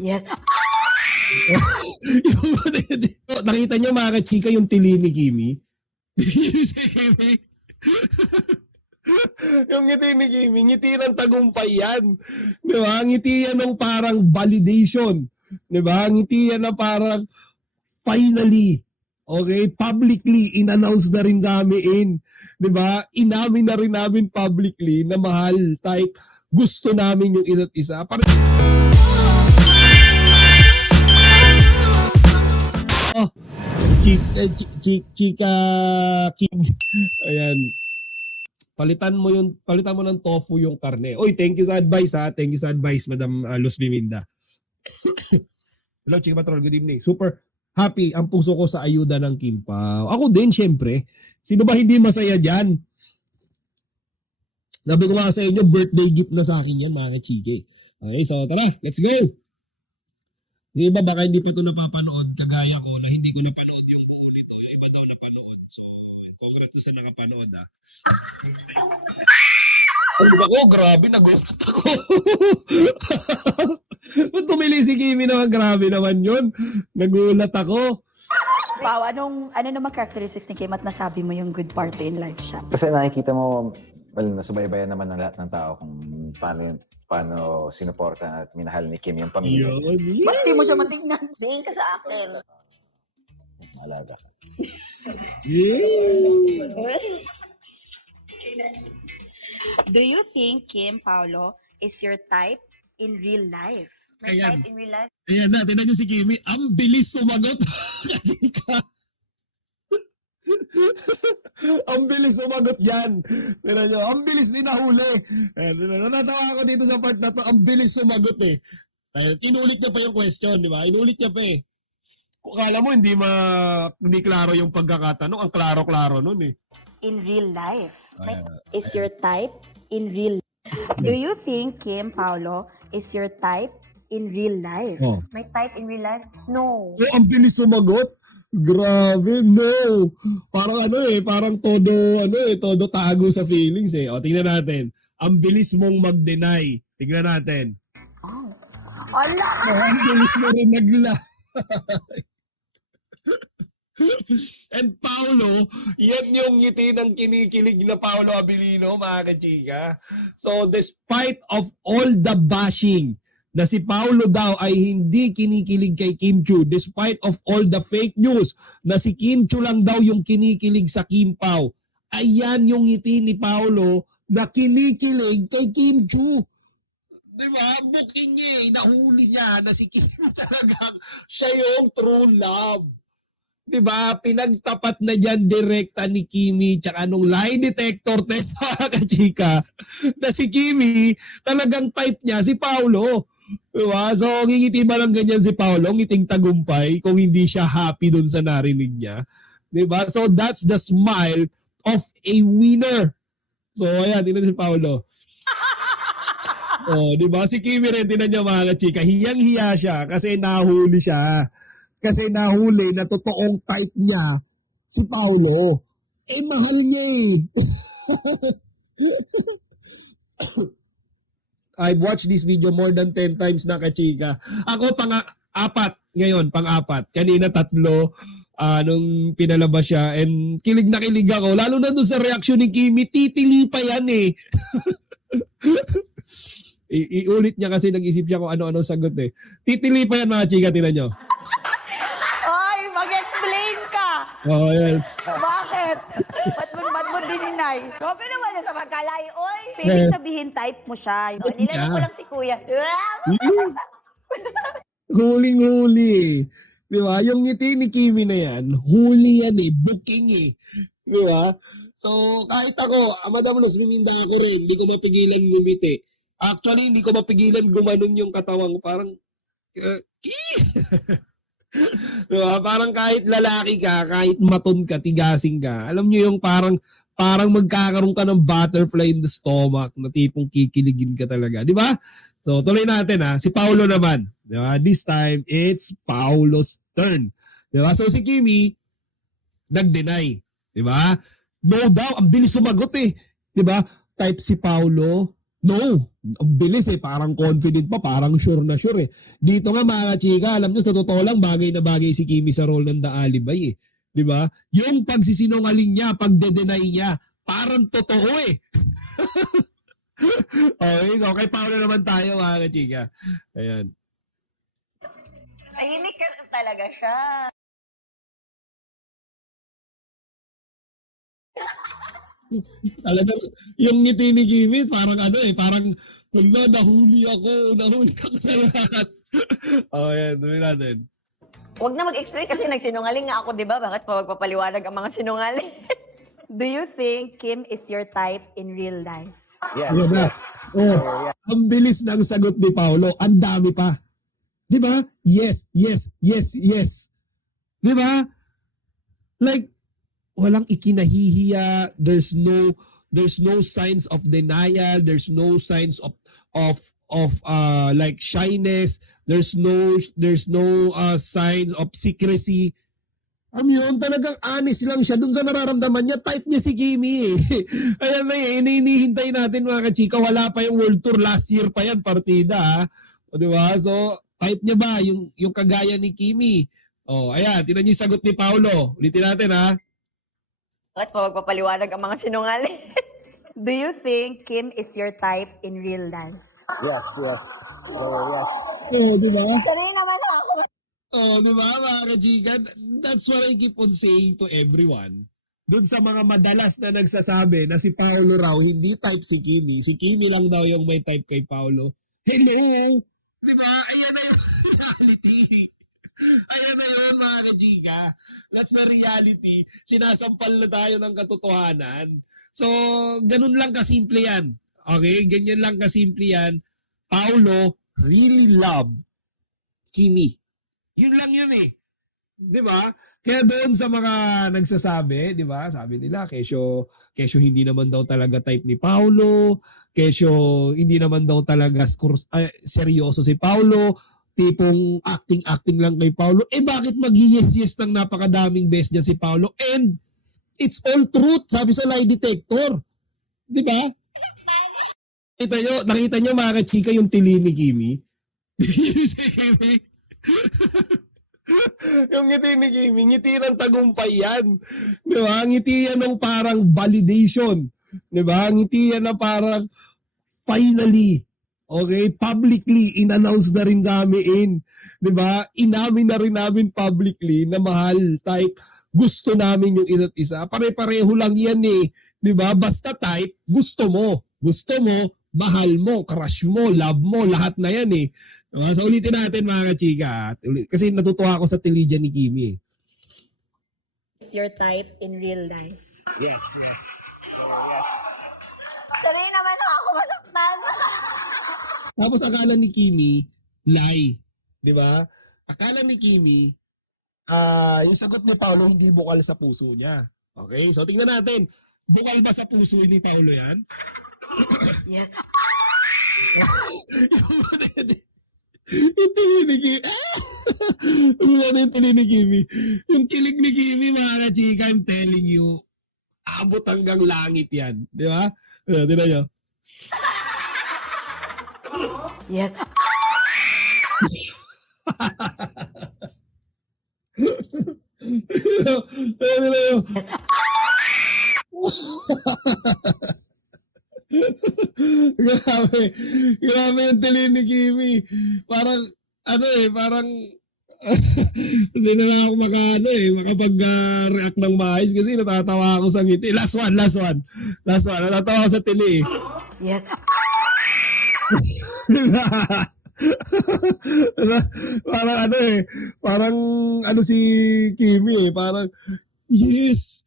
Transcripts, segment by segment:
Yes. Nakita niyo mga kachika yung tili ni Kimi? Si Kimi. Yung ngiti ni Kimi, ngiti ng tagumpay yan. Di ba? Ngiti yan ng parang validation. Di ba? Ngiti yan na parang finally, okay, publicly in-announce na rin namin. Di ba? Inamin na rin namin publicly na mahal, type, gusto namin yung isa't isa. Chika King. Ayan. Palitan mo ng tofu yung karne. Oy, thank you sa advice ha. Thank you sa advice, Madam Luz Liminda. Hello, Chika Patrol. Good evening. Super happy ang puso ko sa ayuda ng Kim Pao. Ako din, syempre. Sino ba hindi masaya dyan? Sabi ko nga sa inyo, birthday gift na sa akin yan, mga chike. Okay, so tara, let's go! Yung iba baka hindi pa ito napapanood, kagaya ko na hindi ko napanood yung buo nito. Yung iba daw napanood. So, congrats to sa nakapanood ha. Ano ba ko? Grabe, nagulat ako. Ba't tumili si Kimi naman? Grabe naman yun. Nagulat ako. Wow, ano naman characteristics ni Kim at nasabi mo yung good party in life siya? Kasi nakikita mo, well, nasubaybayan naman ng lahat ng tao kung paano sinuporta at minahal ni Kim yung pamilya. Ba't di mo siya matignan? Tingin ka sa akin. Malaga. Do you think Kim Paolo is your type in real life? My Ayan. type in real life? Ayan na, tinan nyo si Kimi. Ang bilis sumagot. Ang bilis sumagot yan. Tinan nyo, ang bilis din nahuli. Natatawa ako dito sa part na to. Ang bilis sumagot eh. Inulit niya pa yung question, di ba? Inulit niya pa eh. Kung akala mo hindi klaro yung pagkakatanong, ang klaro-klaro nun eh. In real life? Is your type in real life? Do you think Kim Paolo is your type in real life? Oh. My type in real life? No. Oh, ang bilis sumagot. Grabe, no. Parang parang todo tago sa feelings eh. O, tingnan natin. Ang bilis mong mag-deny. Tingnan natin. Oh. Ala! Oh, ang bilis mo rin And Paolo, yan yung ngiti ng kinikilig na Paolo Abilino, mga kachika. So, despite of all the bashing na si Paolo daw ay hindi kinikilig kay Kim Chiu, despite of all the fake news na si Kim Chiu lang daw yung kinikilig sa Kim Pao, ayan yung ngiti ni Paolo na kinikilig kay Kim Chiu. Diba? Booking niya eh. Nahuli niya na si Kim talagang siya yung true love. Diba? Pinagtapat na dyan direkta ni Kimi tsaka nung lie detector test mga kachika na si Kimi talagang type niya si Paolo. Diba? So, ngingiti ba lang ganyan si Paolo, ngiting tagumpay kung hindi siya happy dun sa narinig niya. Diba? So, that's the smile of a winner. So, ayan, tinan si Paolo. Oh, di ba? Si Kimi rin, tinan niyo mga chika, hiyang-hiya siya kasi nahuli siya. Kasi nahuli na totoong type niya si Paolo. Eh, mahal niya eh. I've watched this video more than 10 times na kachika. Ako pang-apat ngayon, pang-apat. Kanina 3, nung pinalabas siya. And kilig na kilig ako. Lalo na doon sa reaction ni Kimi, titili pa yan eh. Iulit niya kasi nag-isip siya kung ano-ano sagot eh. Titili pa yan mga chika, tinan nyo. Ay, mag-explain ka! Oo, yan. Bakit? Ba't mo dininay? Grabe naman yung sa magkalay, oy! So, ibig sabihin, type mo siya. Nilalang ko lang si kuya. Huling-huli. Di ba? Yung ngiti ni Kimi na yan, huli yan eh, booking eh. Di ba? So, kahit ako, Madam Luz, miminda ako rin, hindi ko mapigilan ngumiti. Actually, hindi ko mapigilan gumanon yung katawang ko. Parang, diba? Parang kahit lalaki ka, kahit maton ka, tigasing ka, alam nyo yung parang magkakaroon ka ng butterfly in the stomach na tipong kikiligin ka talaga. Di ba? So, tuloy natin ha. Si Paolo naman. Di ba? This time, it's Paolo's turn. Di ba? So, si Kimi, nag-deny. Di ba? No doubt, ang bilis sumagot eh. Di ba? Type si Paolo, No, ang bilis eh, parang confident pa, parang sure na sure eh. Dito nga mga chika, alam nyo, sa totoo lang, bagay na bagay si Kimi sa role ng The Alibay eh. Di ba? Yung pagsisinungaling niya, pagde-deny niya, parang totoo eh. Okay, so kay Paolo naman tayo mga chika. Ayan. Tahimik ka talaga siya. Talagang yung ngiti ni Kimi, parang ano eh, parang, hala, nahuli ako sa lahat. Ayan, tuloy natin. Huwag na mag-explain kasi nagsinungaling nga ako, di ba? Bakit pa magpapaliwanag ang mga sinungaling? Do you think Kim is your type in real life? Yes, Ayan na. yes. Oh, ang bilis ng sagot ni Paolo. Ang dami pa. Di ba? Yes, yes, yes, yes. Di ba? Like, walang ikinahihiya. There's no signs of denial. There's no signs of like shyness. There's no signs of secrecy. Yun, talagang honest lang siya dun sa nararamdaman niya. Type niya si Kimi eh. Ayan na eh, hinihintay natin mga kachika. Wala pa yung World Tour. Last year pa yan, partida ha. O diba? So, type niya ba yung kagaya ni Kimi? O, ayan, tinan niyo yung sagot ni Paolo. Ulitin natin ha. Bakit pa magpapaliwanag ang mga sinungaling? Do you think Kim is your type in real life? Yes, yes. Yes. Oh, di ba? Sanay naman ako. Oh, di ba mga kachika? That's what I keep on saying to everyone. Doon sa mga madalas na nagsasabi na si Paolo raw hindi type si Kimi. Si Kimi lang daw yung may type kay Paolo. Hello! Di ba? Ayan na yung reality. Ayan na yun mga kachika. That's the reality. Sinasampal na tayo ng katotohanan. So, ganun lang kasimple yan. Okay? Ganyan lang kasimple yan. Paolo really love Kimi. Yun lang yun eh. Di ba? Kaya doon sa mga nagsasabi, di ba? Sabi nila, Kesyo hindi naman daw talaga type ni Paolo. Kesyo hindi naman daw talaga seryoso si Paolo. Tipong acting lang kay Paolo. Eh bakit mag-yes ng napakadaming best niya si Paolo? And it's all truth, sabi sa lie detector. Di ba? Nakita nyo mga kachika yung tili ni Kimi? Yung ngiti ni Kimi, ngiti ng tagumpay yan. Di ba? Ngiti yan ng parang validation. Di ba? Ngiti yan na parang finally, okay, publicly, in-announce na rin namin. Di ba? Inamin na rin namin publicly na mahal, type, gusto namin yung isa't isa. Pare-pareho lang yan eh. Di ba? Basta type, gusto mo, mahal mo, crush mo, love mo, lahat na yan eh. So ulitin natin mga kachika. Kasi natutuwa ako sa tilidya ni Kimi eh. Is your type in real life? Yes, yes. Sanay naman ako masaktan. Tapos akala ni Kimi, lie. Di ba? Akala ni Kimi, yung sagot ni Paolo hindi bukal sa puso niya. Okay? So tingnan natin. Bukal ba sa puso ni Paolo yan? Yes. Yung tingin ni Kimi. Yung tingin ni Kimi. Yung kilig ni Kimi, mga kachika, I'm telling you, abot hanggang langit yan. Di ba? Tingnan nyo. Yes. Tingnan nyo. Grabe. Grabe yung tili ni Kimi. Parang, parang, hindi na lang ako makapag-react ng maayos kasi natatawa ako sa ngiti. Last one. Natatawa ako sa tili eh. Yes. Parang si Kimi eh, parang yes,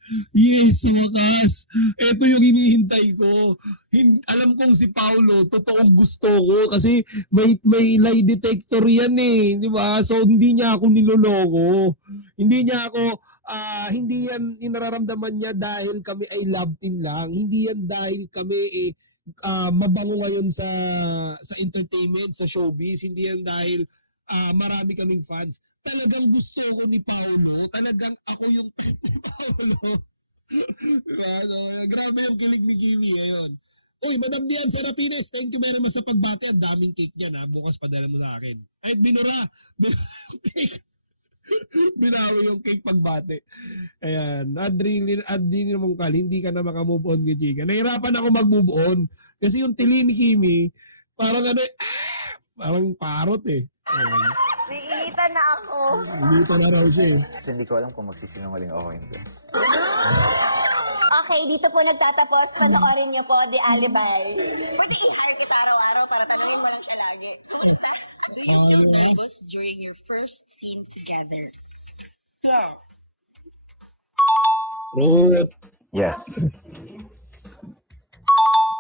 sa wakas. Ito yung hinihintay ko. Alam kong si Paolo, totoong gusto ko kasi may lie detector yan eh, di ba? So hindi niya ako niloloko. Hindi yan inararamdaman niya dahil kami ay love team lang. Hindi yan dahil kami mabango ngayon sa entertainment, sa showbiz. Hindi yan dahil marami kaming fans. Talagang gusto ko ni Paolo. Talagang ako yung Paolo. Diba? So, grabe yung kilig ni Kimi. Ayun. Uy, Madam Dian Serapines, thank you very much sa pagbati. Ang daming cake niya na. Bukas padala mo sa akin. Ay, binura. Binawi yung cake pagbati. Ayan. Adri naman kal, hindi ka na makamove on kay Chika. Nahirapan ako mag-move on. Kasi yung tili ni Kimi, parang parang parot eh. Ayan. Niinitan na ako. Hindi pa na raw siya eh. Kasi hindi ko alam kung magsisinungaling ako o hindi. Okay, dito po nagtatapos. Panoorin niyo po The Alibi. Pwede i-hire kita araw-araw para tanungin mo siya lagi. Kumusta? Do you feel nervous during your first scene together? Truth. Yes.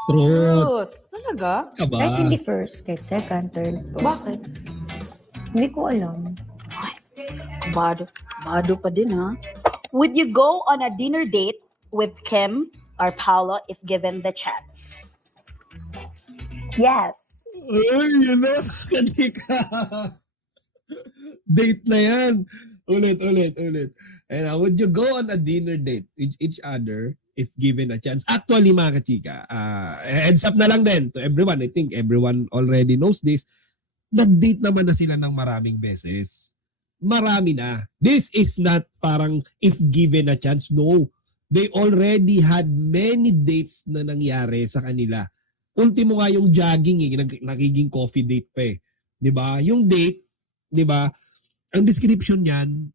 Truth. Truth. Talaga? Ka ba? Kahit hindi first, kahit second, third. Bakit? Hindi ko alam. Bado. Bado pa din, ha? Would you go on a dinner date with Kim or Paolo if given the chance? Yes. Ay, yun na. Kanika. Date na yan. Ulit. And would you go on a dinner date with each other if given a chance? Actually, mga kachika, heads up na lang din to everyone. I think everyone already knows this. Nag-date naman na sila ng maraming beses. Marami na. This is not parang if given a chance. No. They already had many dates na nangyari sa kanila. Ultimo nga yung jogging nagiging coffee date pa eh. 'Di ba? Yung date, 'di ba? Ang description niyan,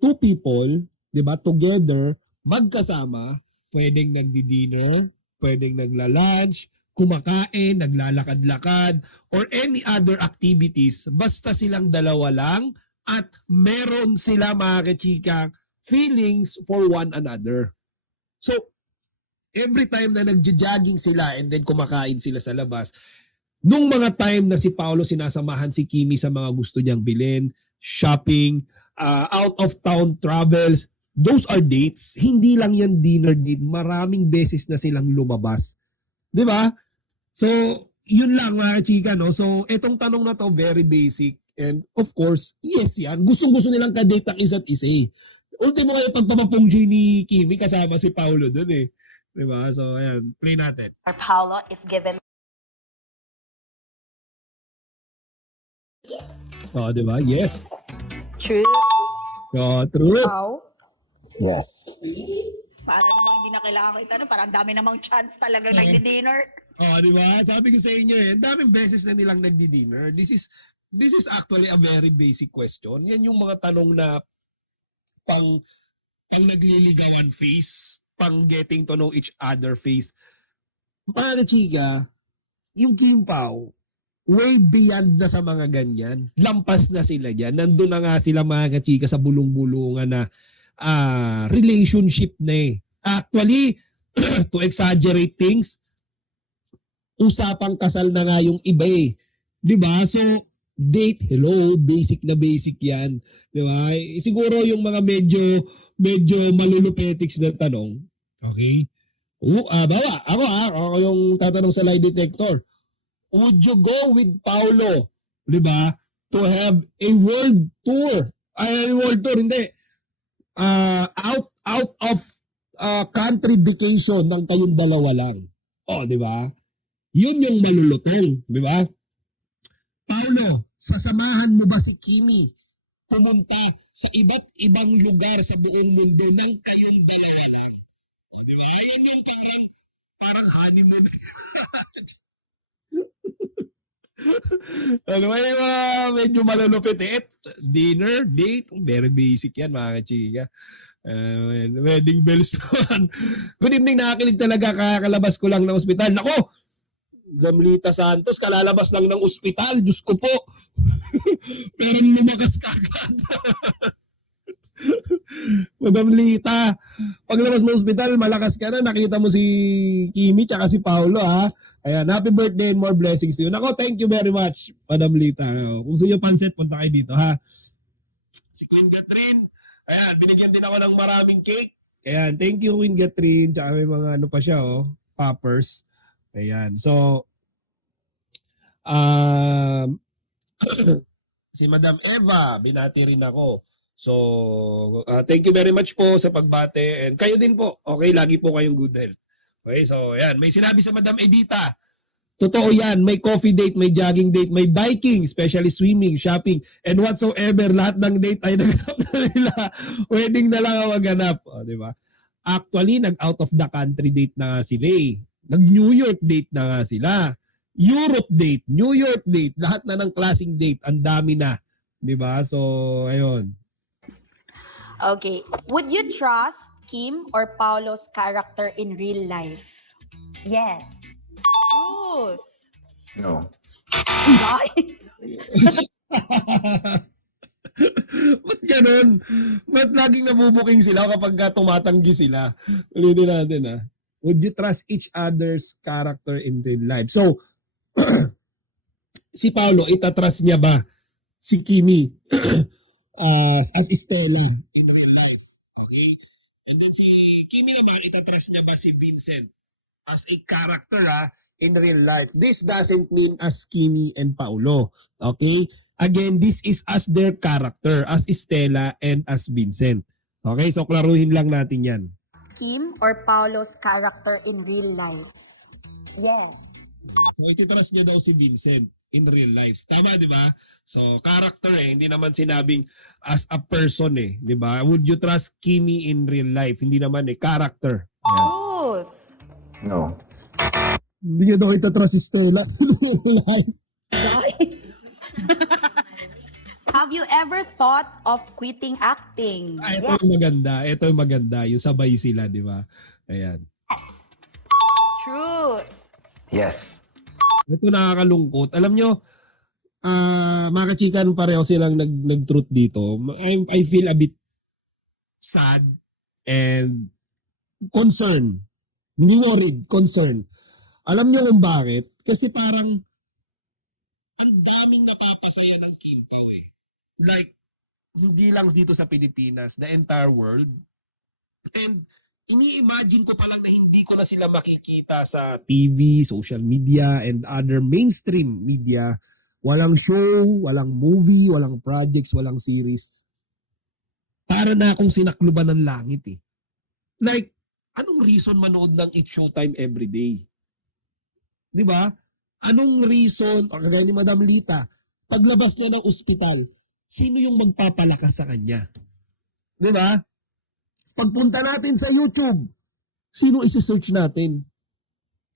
two people, 'di ba, together, magkasama, pwedeng nagdi-dinner, pwedeng nagla-lunch, kumakain, naglalakad-lakad, or any other activities, basta silang dalawa lang at meron sila mga kachika feelings for one another. So, every time na nagja-jogging sila and then kumakain sila sa labas, nung mga time na si Paolo sinasamahan si Kimi sa mga gusto niyang bilhin, shopping, out of town travels, those are dates. Hindi lang yan dinner date. Maraming beses na silang lumabas. 'Di ba? So, yun lang mga chika, no? So, etong tanong na to, very basic. And of course, yes yan. Gustong-gusto nilang ka-date ang isa't isa eh. Ultimo kayo pagpapapungjoy ni Kimi kasama si Paolo dun eh. Diba? So, ayan. Play natin. Or Paolo if given... Oh, diba? Yes. True. Oh, true. How? Yes. Para namang hindi na kailangan kita, no? Parang dami namang chance talagang nagdi-dinner. Oh, diba? Sabi ko sa inyo eh, daming beses na nilang nagdi-dinner. This is actually a very basic question. Yan yung mga tanong na pang nagliligawan phase, pang getting to know each other phase. Mga chika, yung Kim Pao, way beyond na sa mga ganyan. Lampas na sila dyan. Nandun na nga sila mga kachika sa bulong-bulungan na relationship na eh. Actually, to exaggerate things, usapang kasal na nga yung iba eh. Diba? So, date, hello, basic na basic yan. Diba? Siguro yung mga medyo malulupetics na tanong. Okay? Bawa, ako yung tatanong sa lie detector. Would you go with Paolo, diba, to have a world tour? Hindi. Out of country vacation ng kayong dalawa lang. Oh, diba? Yun yung malulutong, diba? Paolo, sasamahan mo ba si Kimi pumunta sa iba't ibang lugar sa buong mundo ng kayong dalawa lang? O, diba? Yan yung parang honeymoon. Ano ay medyo malulupit eh. Dinner, date, very basic yan mga kachika. Wedding bells naman. Good evening, nakakinig talaga, kakalabas ko lang ng ospital. Nako! Gamlita Santos, kalalabas lang ng ospital. Diyos ko po. Pero lumakas ka agad. Madam Lita, paglabas mo ospital, malakas ka na. Nakita mo si Kimi tsaka si Paolo ha. Ayan, happy birthday and more blessings to you. Nako, thank you very much, Madam Lita. Kung gusto nyo pansit, punta kayo dito ha. Si Queen Catherine, ayan, binigyan din ako ng maraming cake. Ayan, thank you Queen Catherine. Tsaka may mga ano pa siya poppers. Ayan. So, si Madam Eva, binati rin ako. So, thank you very much po sa pagbate. And kayo din po. Okay, lagi po kayong good health. Okay, so yan. May sinabi sa Madam Edita. Totoo yan. May coffee date, may jogging date, may biking, especially swimming, shopping, and whatsoever. Lahat ng date ay naganap na nila. Wedding na lang ang maganap. O, di ba? Actually, nag-out of the country date na nga sila eh. Nag-New York date na nga sila. Europe date, New York date, lahat na ng klaseng date. Ang dami na. Di ba? So, ayun. Okay. Would you trust Kim or Paolo's character in real life? Yes. Truth. No. Ba't ganun? Ba't laging nabubuking sila kapag tumatanggi sila? Ulitin natin ha. Would you trust each other's character in real life? So, si Paolo, itatrust niya ba si Kimi as Estela in real life? Okay? And then si Kimi naman, itatrust niya ba si Vincent as a character in real life? This doesn't mean as Kimi and Paolo. Okay? Again, this is as their character, as Estela and as Vincent. Okay? So, klaruhin lang natin yan. Kim or Paolo's character in real life? Yes. So, ititrust niya daw si Vincent in real life. Tama, di ba? So, character hindi naman sinabing as a person di ba? Would you trust Kimi in real life? Hindi naman character. Yan. Truth. No. Hindi niya daw itatrust si Stella. Have you ever thought of quitting acting? Ito yung maganda. Ito yung maganda. Yung sabay sila, di ba? Ayan. Truth. Yes. Ito nakakalungkot. Alam nyo, mga kachikan pareho silang nag-truth dito. I feel a bit sad and concerned. Hindi worried, concerned. Alam nyo kung bakit? Kasi parang ang daming napapasaya ng Kim Pao Like, hindi lang dito sa Pilipinas, the entire world. And ini-imagine ko pa lang na hindi ko na sila makikita sa TV, social media, and other mainstream media. Walang show, walang movie, walang projects, walang series. Para na akong sinakluban ng langit Like, anong reason manood ng It's Showtime everyday? Di ba? Anong reason, o kagaya ni Madam Lita, paglabas niya ng ospital, sino yung magpapalakas sa kanya? Di ba? Pagpunta natin sa YouTube, sino isi-search natin?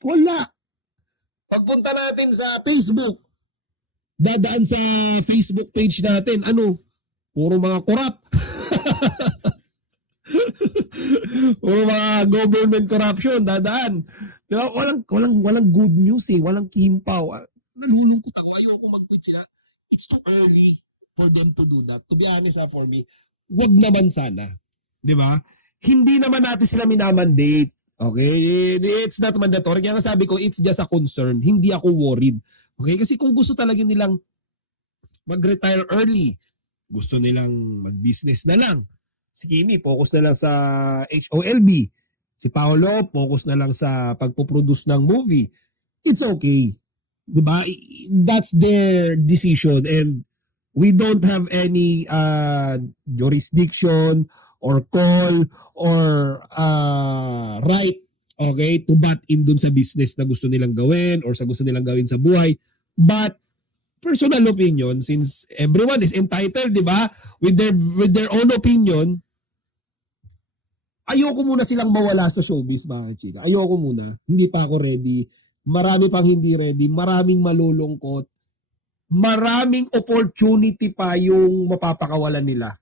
Wala. Pagpunta natin sa Facebook, dadaan sa Facebook page natin, puro mga korap. Puro mga government corruption, dadaan. Diba? Walang good news walang Kim Pao. Nalulungkot ako, ayoko mag-quit sila. It's too early for them to do that. To be honest for me, wag naman sana. Di ba? Hindi naman natin sila minamandate. Okay? It's not mandatory. Kaya nga sabi ko, it's just a concern. Hindi ako worried. Okay? Kasi kung gusto talaga nilang mag-retire early, gusto nilang mag-business na lang. Si Kimi, focus na lang sa HOLB. Si Paolo, focus na lang sa pagpuproduce ng movie. It's okay. Diba? That's their decision and we don't have any jurisdiction or call or right to butt in dun sa business na gusto nilang gawin or sa gusto nilang gawin sa buhay. But personal opinion, since everyone is entitled, di ba, with their own opinion, ayoko muna silang mawala sa showbiz, mga chika. Ayoko muna. Hindi pa ako ready. Marami pang hindi ready. Maraming malulungkot. Maraming opportunity pa yung mapapakawalan nila.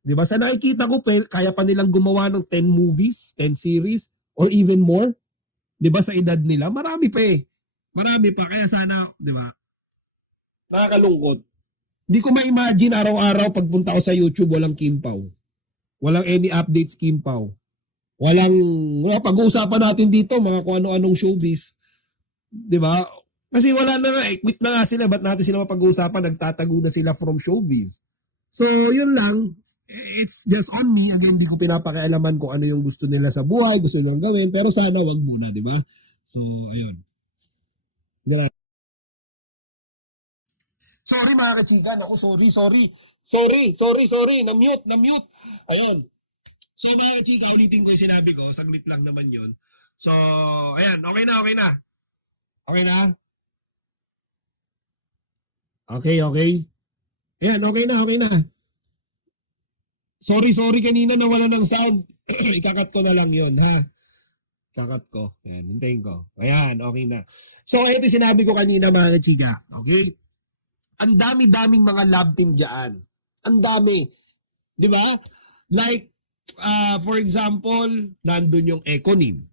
Di ba? Sa nakikita ko, kaya pa nilang gumawa ng 10 movies, 10 series, or even more. Di ba? Sa edad nila, marami pa Marami pa. Kaya sana, di ba? Nakakalungkot. Hindi ko ma-imagine araw-araw pagpunta ko sa YouTube, walang Kim Pao. Walang any updates Kim Pao. Pag-uusapan natin dito, mga kung ano-anong showbiz. Di ba? Kasi wala na nga, quit na nga sila. Ba't natin sila mapag-uusapan? Nagtatago na sila from showbiz. So, yun lang. It's just on me. Again, hindi ko pinapakialaman kung ano yung gusto nila sa buhay, gusto nilang gawin. Pero sana wag muna, di ba? So, ayun. Sorry mga kachigan. Ako, sorry. Na-mute. Ayun. So mga kachika, ulitin ko yung sinabi ko. Saglit lang naman yon. So, ayan, okay na, okay na. Okay na? Okay, okay. Ayan, okay na, okay na. Sorry kanina nawala ng sound. Ikakat ko na lang yun, ha? Kakat ko. Ayan, hintayin ko. Ayan, okay na. So, ito sinabi ko kanina mga chika. Okay? Ang dami-daming mga lab team dyan. Ang dami. Di ba? Like, for example, nandun yung Econim.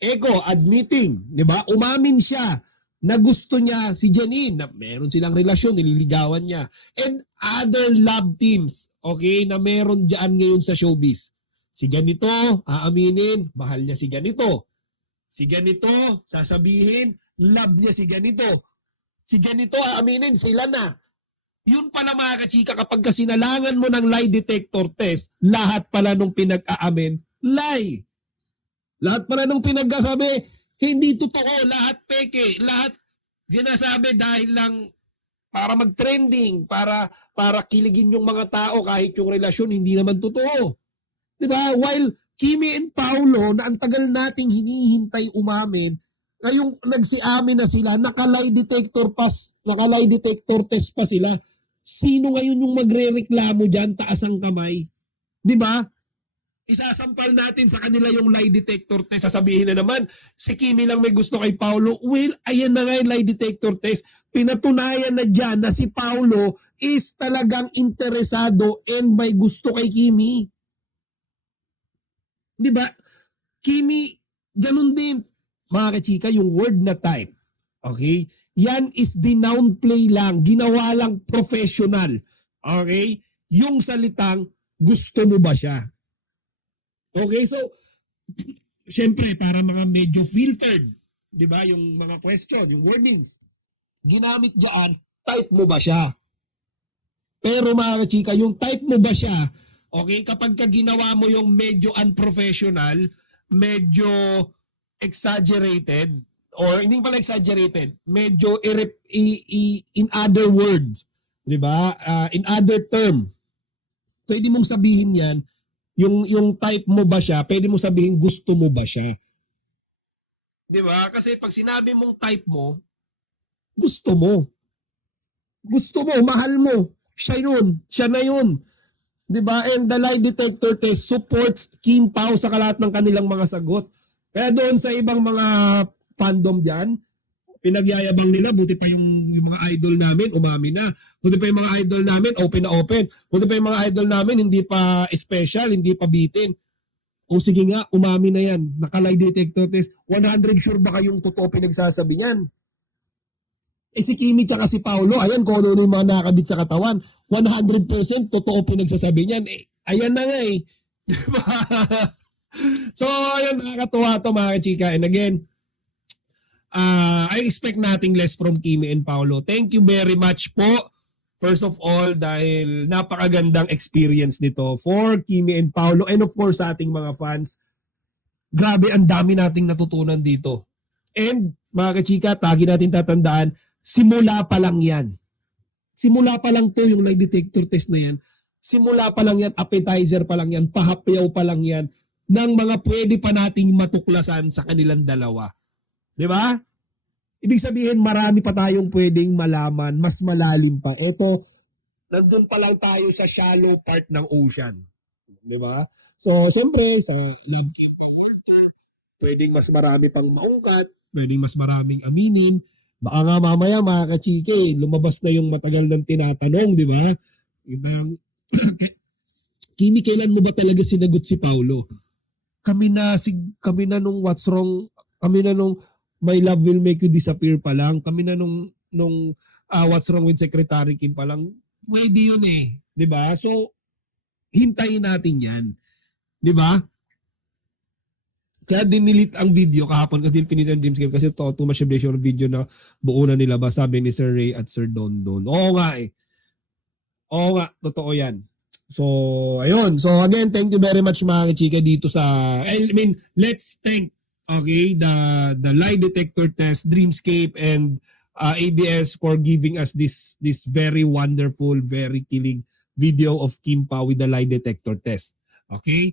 Eco admitting, di ba? Umamin siya na gusto niya si Janine, na meron silang relasyon, nililigawan niya. And other lab teams, okay, na meron dyan ngayon sa showbiz. Si ganito, aaminin, mahal niya si ganito. Si ganito, sasabihin, love niya si ganito. Si ganito, aaminin, sila na. Yun pala mga kachika, kapag kasinalangan mo ng lie detector test, lahat pala nung pinag-aamin, lie. Lahat pala nung pinagkasabi, hindi totoo, lahat peke, lahat sinasabi dahil lang para mag-trending, para kiligin yung mga tao kahit yung relasyon hindi naman totoo. Diba? While Kimi and Paulo na ang tagal nating hinihintay umamin, ngayong nagsiamin na sila, naka-lie detector test pa sila. Sino ngayon yung magrereklamo dyan, taas ang kamay? Diba? Isasampal natin sa kanila yung lie detector test. Sasabihin na naman, si Kimi lang may gusto kay Paulo. Well, ayan na nga yung lie detector test. Pinatunayan na dyan na si Paulo is talagang interesado and may gusto kay Kimi. Diba? Kimi, ganun din. Mga kachika, yung word na type. Okay? Yan is dinownplay lang. Ginawa lang professional. Okay? Yung salitang, gusto mo ba siya? Okay, so, syempre, para mga medyo filtered, di ba, yung mga question, yung wordings, ginamit dyan, type mo ba siya? Pero mga kachika, yung type mo ba siya, okay, kapag ka ginawa mo yung medyo unprofessional, medyo exaggerated, or hindi pala exaggerated, medyo in other words, di ba, in other term, pwede mong sabihin yan, yung type mo ba siya, pwede mo sabihin gusto mo ba siya. Di ba? Kasi pag sinabi mong type mo, gusto mo. Gusto mo, mahal mo. Siya yun. Siya na yun. Di ba? And the lie detector test supports Kim Pao sa lahat ng kanilang mga sagot. Kaya doon sa ibang mga fandom dyan, pinagyayabang nila, buti pa yung mga idol namin, umamin na. Buti pa yung mga idol namin, open na open. Buti pa yung mga idol namin, hindi pa special, hindi pa bitin. O sige nga, umamin na yan. Naka-lie detector test. 100 sure ba kayong totoo pinagsasabi niyan? Eh si Kimi tsaka si Paulo, ayan kung ano yung mga nakakabit sa katawan. 100% totoo pinagsasabi niyan. Eh, ayan na nga eh. Diba? So, ayan, nakakatuwa to mga chika. And again, I expect nothing less from Kimi and Paulo. Thank you very much po. First of all, dahil napakagandang experience nito for Kimi and Paulo and of course sa ating mga fans. Grabe, ang dami nating natutunan dito. And mga kachika, tagi natin tatandaan, simula pa lang yan. Simula pa lang to yung lie detector test na yan. Simula pa lang yan, appetizer pa lang yan, pahapyaw pa lang yan ng mga pwede pa nating matuklasan sa kanilang dalawa. Di ba? Ibig sabihin, marami pa tayong pwedeng malaman, mas malalim pa. Ito, nandun pa lang tayo sa shallow part ng ocean. Di ba? So, siyempre, sa love game, pwedeng mas marami pang maungkat, pwedeng mas maraming aminin. Baka nga mamaya, mga kachike, lumabas na yung matagal ng tinatanong, di ba? Kimi, kailan mo ba talaga sinagot si Paulo? Kami na nung what's wrong, kami na nung My Love Will Make You Disappear pa lang. Kami na nung What's Wrong with Secretary Kim pa lang. Pwede yun eh. 'Di ba? So, hintayin natin yan. 'Di ba? Kaya dinilit ang video kahapon kasi pinili ang Dreamscape kasi too much celebration video na buo na nilabas, sabi ni Sir Ray at Sir Don Don. Oo nga eh. Oo nga, totoo yan. So, ayun. So, again, thank you very much mga chika dito sa, I mean, let's thank okay, the lie detector test, Dreamscape, and ABS for giving us this very wonderful, very killing video of Kim Pao with the lie detector test. Okay?